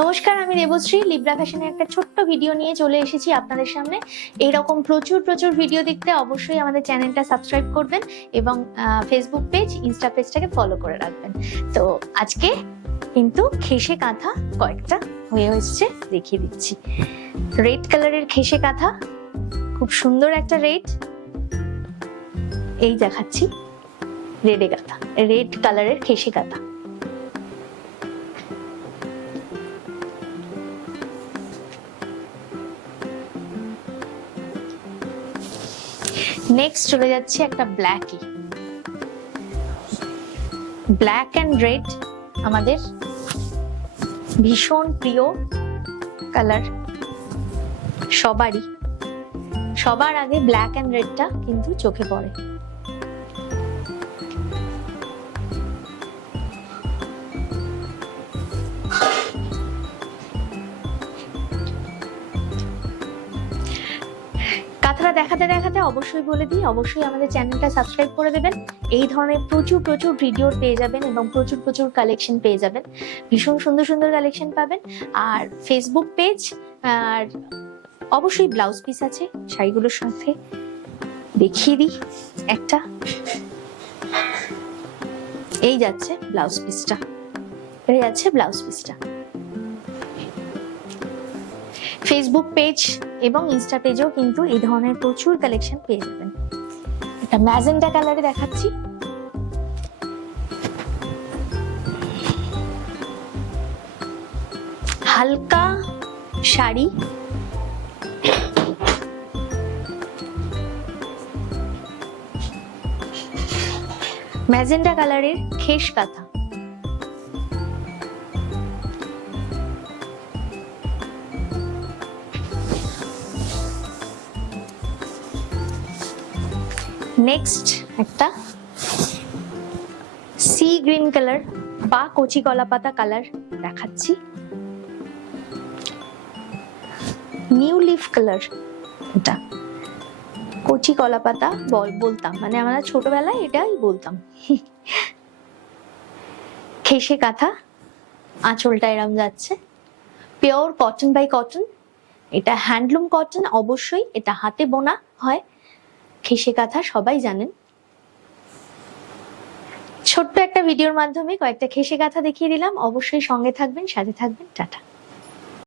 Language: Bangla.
নমস্কার, আমি দেবশ্রী লিব্রা ফ্যাশনের একটা ছোট্ট ভিডিও নিয়ে চলে এসেছি আপনাদের সামনে। এইরকম প্রচুর ভিডিও দেখতে অবশ্যই আমাদের চ্যানেলটা সাবস্ক্রাইব করবেন এবং ফেসবুক পেজ, ইনস্টা পেজটাকে ফলো করে রাখবেন। তো আজকে কিন্তু খেসে কাঁথা কয়েকটা হয়ে এসেছে, দেখিয়ে দিচ্ছি। রেড কালারের খেসে কাঁথা, খুব সুন্দর একটা রেড। এই দেখাচ্ছি রেডে কাঁথা, রেড কালারের খেসে কাঁথা। নেক্সট চলে যাচ্ছে একটা ব্ল্যাকি, ব্ল্যাক অ্যান্ড রেড আমাদের ভীষণ প্রিয় কালার সবারই। সবার আগে ব্ল্যাক অ্যান্ড রেডটা কিন্তু চোখে পড়ে। কাঁথাটা দেখাতে দেখাতে অবশ্যই বলে দিই, অবশ্যই আমাদের চ্যানেলটা সাবস্ক্রাইব করে দেবেন। এই ধরনের প্রচুর ভিডিও পেয়ে যাবেন এবং প্রচুর কালেকশন পেয়ে যাবেন। ভীষণ সুন্দর কালেকশন পাবেন। আর ফেসবুক পেজ, আর অবশ্যই ব্লাউজ পিস আছে শাড়িগুলোর সাথে। দেখিয়ে দিই একটা, এই যাচ্ছে ব্লাউজ পিসটা, এই যাচ্ছে ব্লাউজ পিসটা। ফেসবুক পেজ এবং ইনস্টা পেজেও কিন্তু এই ধরনের প্রচুর কালেকশন পেয়ে যাবেন। এটা ম্যাজেন্টা কালারে দেখাচ্ছি। হালকা শাড়ি, ম্যাজেন্টা কালারের খেস কাঁথা। নেক্সট একটা সি গ্রিন কালার বা কচি কলা পাতা কালার দেখাচ্ছি। নিউ লিফ কালার, এটা কচি কলা পাতা বলতাম, মানে আমরা ছোটবেলায় এটাই বলতাম। খেসে কাঁথা, আঁচলটা এরম যাচ্ছে। পিওর কটন বাই কটন, এটা হ্যান্ডলুম কটন, অবশ্যই এটা হাতে বোনা হয়। খেসে কাঁথা সবাই জানেন। ছোট্ট একটা ভিডিওর মাধ্যমে কয়েকটা খেসে কাঁথা দেখিয়ে দিলাম। অবশ্যই সঙ্গে থাকবেন, সাথে থাকবেন। টাটা।